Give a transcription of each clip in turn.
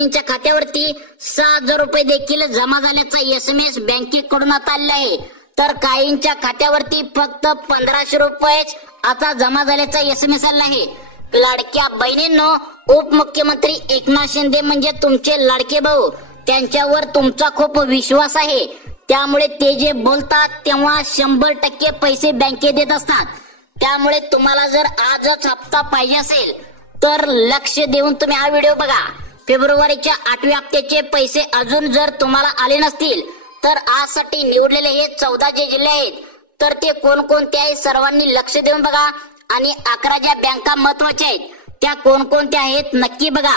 च्या खात्यावरती 6,000 रुपये देखील जमा झाल्याचा SMS बँकेकडून आता आलेला आहे। तर काहींच्या खात्यावरती फक्त 1500 रुपयेच आता जमा झाल्याचा SMS आला आहे। लाडक्या बहिणींनो, उपमुख्यमंत्री एकनाथ शिंदे म्हणजे तुमचे लाडके भाऊ, त्यांच्यावर तुमचा खूप विश्वास आहे। त्यामुळे ते जे बोलतात तेव्हा 100% पैसे बँकेत देत असतात। त्यामुळे तुम्हाला जर आजच हप्ता पाहिजे असेल तर लक्ष देऊन तुम्ही हा व्हिडिओ बघा। फेब्रुवारीच्या 8व्या हप्त्याचे पैसे अजून जर तुम्हाला आले नसतील तर आजसाठी निवडलेले हे 14 जे जिल्हे आहेत तर ते कोणकोणते आहेत सर्वांनी लक्ष देऊन बघा। आणि 11 ज्या बँका महत्वाच्या आहेत त्या कोणकोणत्या आहेत नक्की बघा।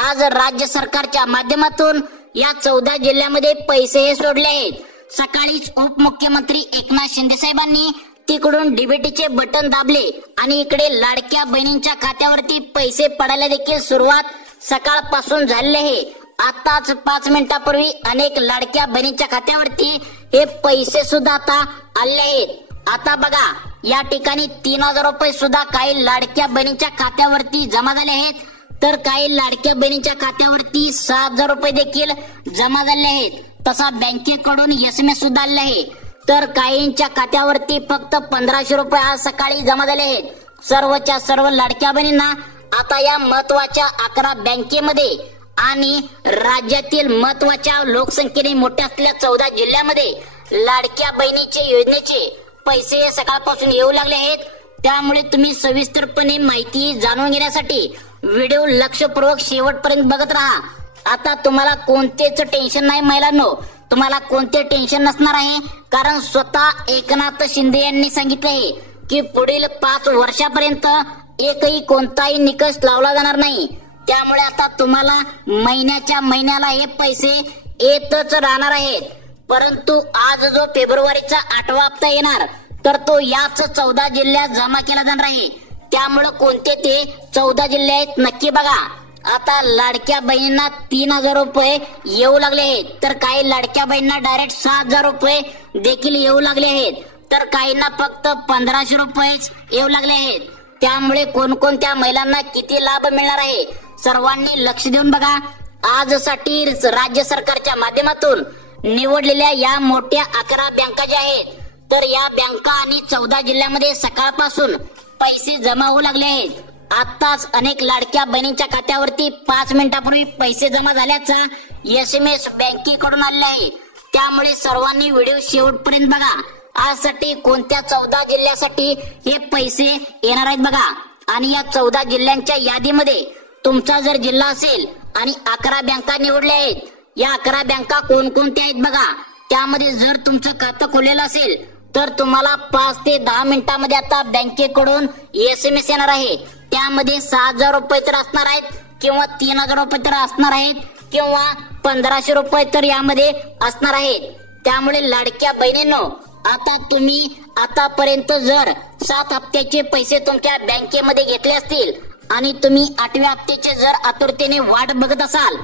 आज राज्य सरकारच्या माध्यमातून या 14 जिल्ह्यामध्ये पैसे हे सोडले आहेत। सकाळीच उपमुख्यमंत्री एकनाथ शिंदे साहेबांनी तिकडून डीबीटीचे बटन दाबले आणि इकडे लाडक्या बहिणींच्या खात्यावरती पैसे पडायला देखील सुरुवात सकाळपासून झालेली आहे। आताच 5 मिनिटापूर्वी अनेक लाडक्या बहिणींच्या खात्यावरती हे पैसे सुद्धा आता आले आहेत। आता बघा या ठिकाणी 3,000 रुपये सुद्धा काही लाडक्या बहिणींच्या खात्यावरती जमा झाले आहेत। तर काही लाडक्या बहिणींच्या खात्यावरती 6,000 रुपये देखील जमा झाले आहेत। तसा बँकेकडून SMS सुद्धा आले आहे। तर काहींच्या खात्यावरती फक्त 1500 रुपये आज सकाळी जमा झाले आहेत। सर्वच्या सर्व लाडक्या बहिणींना आता या महत्वाच्या 11 बँकेमध्ये आणि राज्यातील महत्वाच्या लोकसंख्येने मोठ्या असलेल्या 14 जिल्ह्यामध्ये लाडक्या बहिणीचे योजनेचे पैसे सकाळपासून येऊ लागले आहेत। त्यामुळे तुम्ही सविस्तरपणे माहिती जाणून घेण्यासाठी व्हिडिओ लक्षपूर्वक शेवटपर्यंत बघत राहा। आता तुम्हाला कोणतेच टेन्शन नाही महिलांनो, तुम्हाला कोणते टेन्शन नसणार आहे। कारण स्वतः एकनाथ शिंदे यांनी सांगितले आहे की पुढील 5 वर्षापर्यंत एकही कोणताही निकष लावला जाणार नाही। त्यामुळे आता तुम्हाला महिन्याच्या महिन्याला हे पैसे येतच राहणार आहेत। परंतु आज जो फेब्रुवारीचा 8वा हप्ता येणार तर तो याच 14 जिल्ह्यात जमा केला जाणार आहे। त्यामुळे कोणते ते 14 जिल्हे आहेत नक्की बघा। आता लाडक्या बहिणींना 3,000 रुपये येऊ लागले आहेत। तर काही लाडक्या बहिणींना डायरेक्ट 6,000 रुपये देखील येऊ लागले आहेत। तर काहींना फक्त 1500 रुपयेच येऊ लागले आहेत। त्यामुळे कोणकोणत्या महिलांना किती लाभ मिळणार आहे सर्वांनी लक्ष देऊन बघा। आजसाठी राज्य सरकारच्या माध्यमातून निवडलेल्या या मोठ्या 11 बँका ज्या आहेत तर या बँका आणि 14 जिल्ह्यामध्ये सकाळपासून पैसे जमा होऊ लागले आहेत। आताच अनेक लाडक्या बहिणींच्या खात्यावरती 5 मिनिटापूर्वी पैसे जमा झाल्याचा SMS बँकेकडून आले आहे। त्यामुळे सर्वांनी व्हिडिओ शेवटपर्यंत बघा। आजसाठी कोणत्या 14 जिल्ह्यासाठी हे पैसे येणार आहेत बघा। आणि या 14 जिल्ह्यांच्या यादीमध्ये तुमचा जर जिल्हा असेल आणि 11 बँका निवडल्या आहेत, या 11 बँका कोणकोणत्या आहेत बघा। त्यामध्ये जर तुमचं खातं खोललेलं असेल तर तुम्हाला 5 ते 10 मिनिटांमध्ये आता बँकेकडून SMS येणार आहे। त्यामध्ये 6,000 रुपये तर असणार आहेत किंवा 3,000 रुपये तर असणार आहेत किंवा 1500 रुपये तर यामध्ये असणार आहेत। त्यामुळे लाडक्या बहिणींनो, आता तुम्ही आतापर्यंत जर 7 हप्त्याचे पैसे तुमच्या बँकेमध्ये घेतले असतील आणि तुम्ही 8व्या हप्त्याचे जर आतुरतेने वाट बघत असाल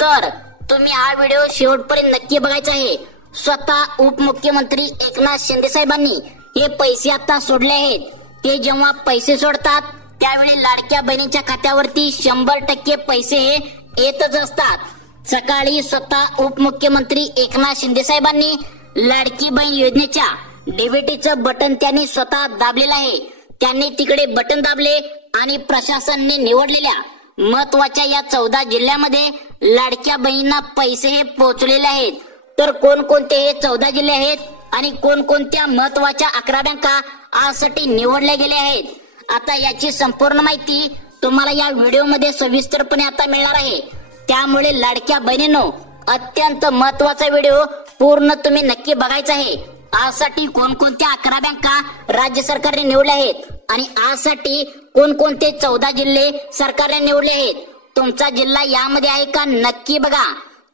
तर तुम्ही हा व्हिडिओ शेवटपर्यंत नक्की बघायचा आहे। स्वतः उपमुख्यमंत्री एकनाथ शिंदे साहेबांनी हे पैसे आता सोडले आहेत। ते जेव्हा पैसे सोडतात त्यावेळी लाडक्या बहिणीच्या खात्यावरती 100% पैसे हे येतच असतात। सकाळी स्वतः उपमुख्यमंत्री एकनाथ शिंदे साहेबांनी लाडकी बहीण योजनेच्या डीबीटीचं बटन त्यांनी स्वतः दाबलेलं आहे। त्यांनी तिकडे बटन दाबले आणि प्रशासनाने निवडलेल्या महत्वाच्या या 14 जिल्ह्यामध्ये लाडक्या बहिणींना पैसे हे पोहोचलेले आहेत। तर कोणकोणते हे 14 जिल्हे आहेत आणि कोणकोणत्या महत्वाच्या 11 बँका आजसाठी निवडल्या गेल्या आहेत, आता याची संपूर्ण माहिती तुम्हाला या व्हिडिओमध्ये सविस्तरपणे आता मिळणार आहे। त्यामुळे लाडक्या बहिणींनो, अत्यंत महत्वाचा व्हिडिओ पूर्ण तुम्ही नक्की बघायचा आहे। आजसाठी कोणकोणत्या 11 बँका राज्य सरकारने निवडल्या आहेत आणि आजसाठी कोणकोणते 14 जिल्हे सरकारने निवडले आहेत, तुमचा जिल्हा यामध्ये आहे का नक्की बघा।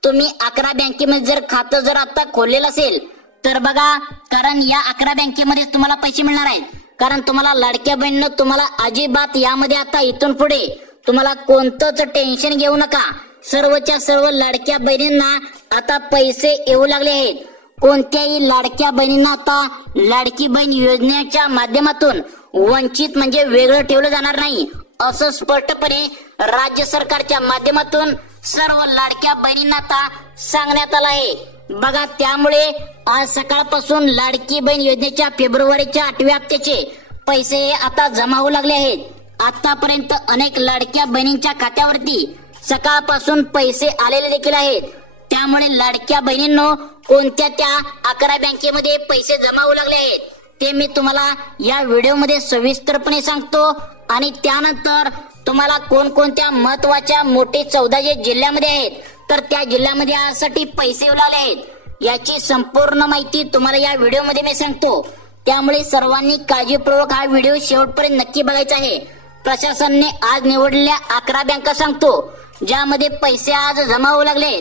तुम्ही 11 बँकेमध्ये जर खातं जर आता खोललेलं असेल तर बघा, कारण या 11 बँकेमध्ये तुम्हाला पैसे मिळणार आहेत। कारण तुम्हाला लाडक्या बहिणींनो, तुम्हाला अजिबात यामध्ये आता इथून पुढे तुम्हाला कोणतंच टेन्शन घेऊ नका। सर्वच्या सर्व लाडक्या बहिणींना आता पैसे येऊ लागले आहेत। कोणत्याही लाडक्या बहिणींना आता लाडकी बहीण योजनेच्या माध्यमातून वंचित म्हणजे वेगळं ठेवलं जाणार नाही, असं स्पष्टपणे राज्य सरकारच्या माध्यमातून सर्व लाडक्या बहिणींना आता सांगण्यात आलं आहे. बघा, त्यामुळे आज सकाळपासून लाडकी बहीण योजनेच्या फेब्रुवारीच्या 8व्या हप्त्याचे पैसे आता जमा होऊ लागले आहेत. आतापर्यंत अनेक लाडक्या बहिणींच्या खात्यावरती सकाळपासून पैसे आलेले देखील आहेत. त्यामुळे लाडक्या बहिणींनो, कोणत्या त्या 11 बँकेमध्ये पैसे जमा होऊ लागले आहेत ते मी तुम्हाला या व्हिडिओमध्ये सविस्तरपणे सांगतो. आणि त्यानंतर तुम्हाला कोणकोणत्या महत्वाच्या मोठे 14 जे जिल्ह्यामध्ये आहेत तर त्या जिल्ह्यामध्ये यासाठी पैसे येऊ लागले आहेत याची संपूर्ण माहिती तुम्हाला या व्हिडिओमध्ये मी सांगतो. त्यामुळे सर्वांनी काळजीपूर्वक हा व्हिडिओ शेवटपर्यंत नक्की बघायचा आहे. प्रशासनाने आज निवडलेल्या 11 बँका सांगतो ज्यामध्ये पैसे आज जमा होऊ लागले.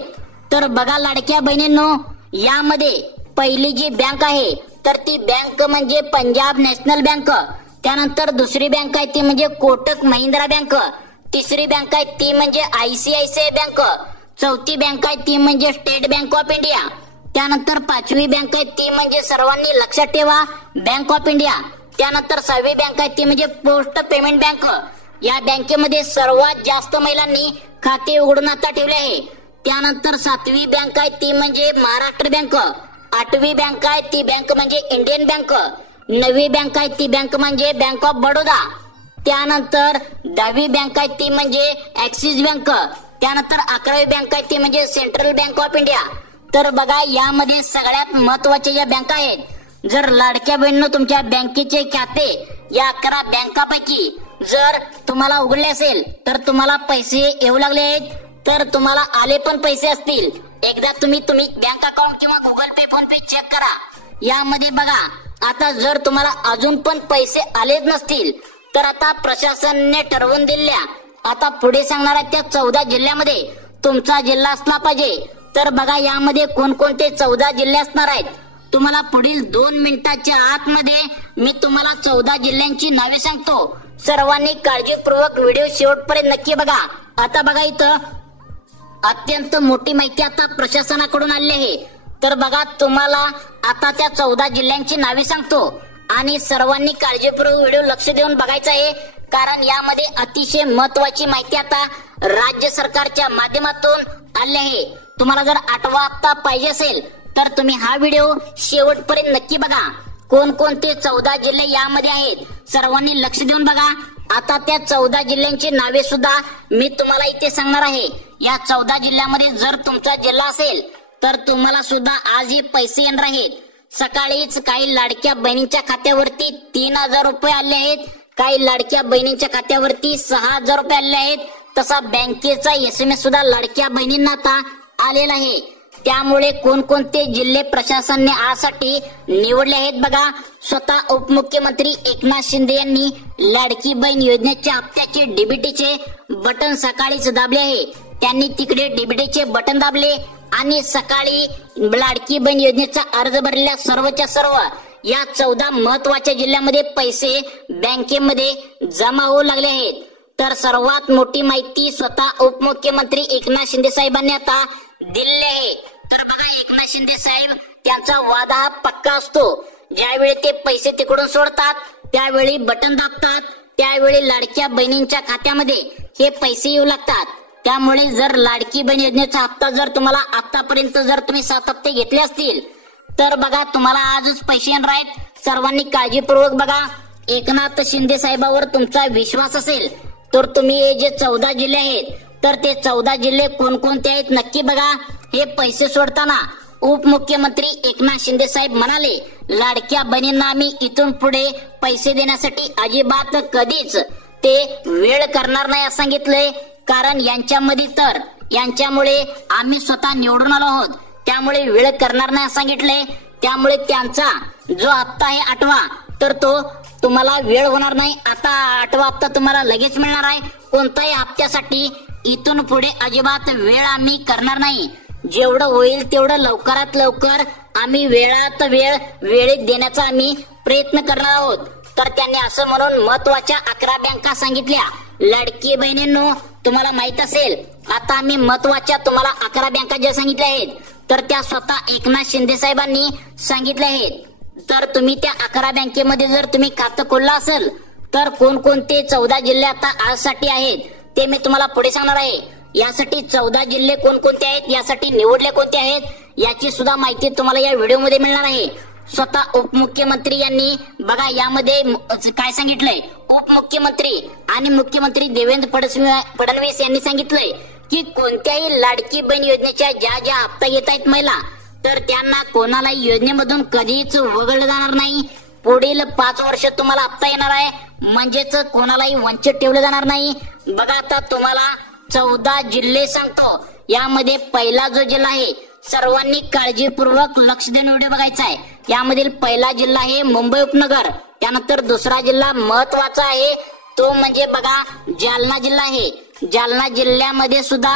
तर बघा लाडक्या बहिणींनो, यामध्ये पहिली जी बँक आहे तर ती बँक म्हणजे पंजाब नॅशनल बँक. त्यानंतर दुसरी बँक आहे ती म्हणजे कोटक महिंद्रा बँक. तिसरी बँक आहे ती म्हणजे ICICI बँक. चौथी बँक आहे ती म्हणजे स्टेट बँक ऑफ इंडिया. त्यानंतर 5वी बँक आहे ती म्हणजे सर्वांनी लक्षात ठेवा बँक ऑफ इंडिया. त्यानंतर 6वी बँक आहे ती म्हणजे पोस्ट पेमेंट बँक. या बँकेमध्ये सर्वात जास्त महिलांनी खाते उघडून आता ठेवले आहे. त्यानंतर 7वी बँक आहे ती म्हणजे महाराष्ट्र बँक. 8वी बँक आहे ती बँक म्हणजे इंडियन बँक. 9वी बँक आहे ती बँक म्हणजे बँक ऑफ बडोदा. त्यानंतर 10वी बँक आहे ती म्हणजे ऍक्सिस बँक. त्यानंतर 11वी बँक आहे ती म्हणजे सेंट्रल बँक ऑफ इंडिया. तर बघा, यामध्ये सगळ्यात महत्वाच्या ज्या बँका आहेत, जर लाडक्या बहिणींनो तुमच्या बँकेचे खाते या 11 बँकापैकी जर तुम्हाला उघडले असेल तर तुम्हाला पैसे येऊ लागले आहेत. तर तुम्हाला आले पण पैसे असतील. एकदा तुम्ही बँक अकाउंट किंवा गुगल पे, फोन पे चेक करा. यामध्ये बघा, आता जर तुम्हाला अजून पण पैसे आलेच नसतील तर आता प्रशासनाने ठरवून दिलेल्या आता पुढे सांगणाऱ्या त्या 14 जिल्ह्यामध्ये तुमचा जिल्हा असला पाहिजे. तर बघा, यामध्ये कोणकोणते 14 जिल्हे असणार आहेत तुम्हाला पुढील 2 मिनिटाच्या आतमध्ये मी तुम्हाला 14 जिल्ह्यांची नावे सांगतो. सर्वांनी काळजीपूर्वक व्हिडिओ शेवटपर्यंत नक्की बघा. आता बघा, इथं अत्यंत मोठी माहिती आता प्रशासनाकडून आली आहे. तर बघा, तुम्हाला आता त्या 14 जिल्ह्यांची नावे सांगतो आणि सर्वांनी काळजीपूर्वक व्हिडिओ लक्ष देऊन बघायचा आहे, कारण यामध्ये अतिशय महत्वाची माहिती आता राज्य सरकारच्या माध्यमातून आली आहे. तुम्हाला जर 8वा हप्ता पाहिजे असेल तर तुम्ही हा व्हिडिओ शेवटपर्यंत नक्की बघा. कोणकोणते 14 जिल्हे यामध्ये आहेत सर्वांनी लक्ष देऊन बघा. आता त्या 14 जिल्ह्यांची नावे सुद्धा मी तुम्हाला इथे सांगणार आहे. या 14 जिल्ह्यामध्ये जर तुमचा जिल्हा असेल तर तुम्हाला सुद्धा आज हे पैसे येणार आहेत. सकाळीच काही लाडक्या बहिणींच्या खात्यावरती 3,000 रुपये आले आहेत. काही लाडक्या बहिणींच्या खात्यावरती 6,000 रुपये आले आहेत. तसा बँकेचा SMS सुद्धा लाडक्या बहिणींना आता आलेला आहे. त्यामुळे कोणकोणते जिल्हे प्रशासनाने आजसाठी निवडले आहेत बघा. स्वतः उपमुख्यमंत्री एकनाथ शिंदे यांनी लाडकी बहीण योजनेच्या हप्त्याचे डीबीटीचे बटन सकाळीच दाबले आहे. त्यांनी तिकडे डीबीटीचे बटन दाबले आणि सकाळी लाडकी बहीण योजनेचा अर्ज भरलेल्या सर्वच्या सर्व या 14 महत्वाच्या जिल्ह्यामध्ये पैसे बँकेमध्ये जमा होऊ लागले आहेत. तर सर्वात मोठी माहिती स्वतः उपमुख्यमंत्री एकनाथ शिंदे साहेबांनी आता दिले आहे. तर बघा, एकनाथ शिंदे साहेब त्यांचा वादा हा पक्का असतो. ज्यावेळी ते पैसे तिकडून सोडतात त्यावेळी बटन दाबतात, त्यावेळी लाडक्या बहिणींच्या खात्यामध्ये हे पैसे येऊ लागतात. त्यामुळे जर लाडकी बहीण योजनेचा हप्ता जर तुम्हाला आतापर्यंत जर तुम्ही 7 हप्ते घेतले असतील तर बघा, तुम्हाला आजच पैसे येणार आहेत. सर्वांनी काळजीपूर्वक बघा. एकनाथ शिंदे साहेबांवर तुमचा विश्वास असेल तर तुम्ही हे जे 14 जिल्हे आहेत तर ते 14 जिल्हे कोणकोणते आहेत नक्की बघा. हे पैसे सोडताना उपमुख्यमंत्री एकनाथ शिंदे साहेब म्हणाले, लाडक्या बहिणींना आम्ही इथून पुढे पैसे देण्यासाठी अजिबात कधीच ते वेळ करणार नाही असं सांगितलंय. कारण यांच्यामुळे आम्ही स्वतः निवडून आलो आहोत, त्यामुळे वेळ करणार नाही असं सांगितलंय. त्यामुळे त्यांचा जो हप्ता आहे 8वा तर तो तुम्हाला वेळ होणार नाही. आता 8वा हप्ता तुम्हाला लगेच मिळणार आहे. कोणत्याही हप्त्यासाठी इथून पुढे अजिबात वेळ आम्ही करणार नाही. जेवढं होईल तेवढं लवकरात लवकर आम्ही वेळेत देण्याचा आम्ही प्रयत्न करणार आहोत. तर त्यांनी असं म्हणून महत्वाच्या 11 बँका सांगितल्या. लाडकी बहिणींनो, तुम्हाला माहित असेल आता आम्ही महत्वाच्या तुम्हाला 11 बँका ज्या सांगितल्या आहेत तर त्या स्वतः एकनाथ शिंदे साहेबांनी सांगितल्या आहेत. तर तुम्ही त्या 11 बँकेमध्ये जर तुम्ही खातं खोललं असेल तर कोणकोणते 14 जिल्हे आता आजसाठी आहेत ते मी तुम्हाला पुढे सांगणार आहे. यासाठी 14 जिल्हे कोणकोणते आहेत, यासाठी निवडले कोणते आहेत, याची सुद्धा माहिती तुम्हाला या व्हिडिओमध्ये मिळणार आहे. स्वतः उपमुख्यमंत्री यांनी बघा यामध्ये काय सांगितलंय. उपमुख्यमंत्री आणि मुख्यमंत्री देवेंद्र फडणवीस यांनी सांगितलंय की कोणत्याही लाडकी बहीण योजनेच्या ज्या हप्ता येत आहेत महिला, तर त्यांना कोणालाही योजनेमधून कधीच वगळलं जाणार नाही. पुढील 5 वर्ष तुम्हाला हप्ता येणार आहे, म्हणजेच कोणालाही वंचित ठेवलं जाणार नाही. बघा आता तुम्हाला 14 जिल्हे सांगतो. यामध्ये पहिला जो जिल्हा आहे, सर्वांनी काळजीपूर्वक लक्ष देऊन व्हिडिओ बघायचा आहे. यामधील पहिला जिल्हा आहे मुंबई उपनगर. त्यानंतर दुसरा जिल्हा महत्वाचा आहे तो म्हणजे बघा जालना जिल्हा आहे. जालना जिल्ह्यामध्ये सुद्धा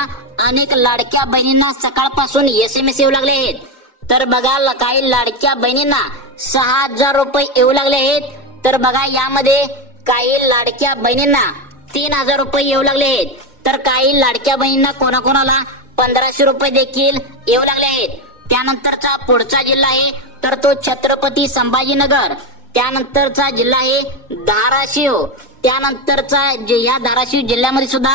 अनेक लाडक्या बहिणींना सकाळपासून SMS येऊ लागले आहेत. तर बघा काही लाडक्या बहिणींना 6,000 रुपये येऊ लागले आहेत. तर बघा यामध्ये काही लाडक्या बहिणींना 3,000 रुपये येऊ लागले आहेत. तर काही लाडक्या बहिणींना कोणाकोणाला 1,500 रुपये देखील येऊ लागले आहेत. त्यानंतरचा पुढचा जिल्हा आहे तर तो छत्रपती संभाजीनगर. त्यानंतरचा जिल्हा आहे धाराशिव. त्यानंतरचा या धाराशिव जिल्ह्यामध्ये सुद्धा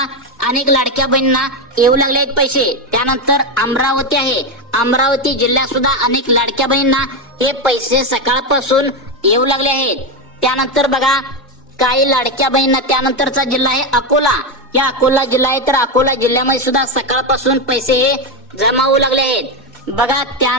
अनेक लाडक्या बहिणींना येऊ लागले आहेत पैसे. त्यानंतर अमरावती आहे. अमरावती जिल्ह्यात सुद्धा अनेक लाडक्या बहिणींना हे पैसे सकाळपासून येऊ लागले आहेत. त्यानंतर बघा काही लाडक्या बहिणींना त्यानंतरचा जिल्हा आहे अकोला. या अकोला जिल्हा आहे तर अकोला जिल्ह्यामध्ये सुद्धा सकाळपासून पैसे हे जमा होऊ लागले आहेत. बघा त्या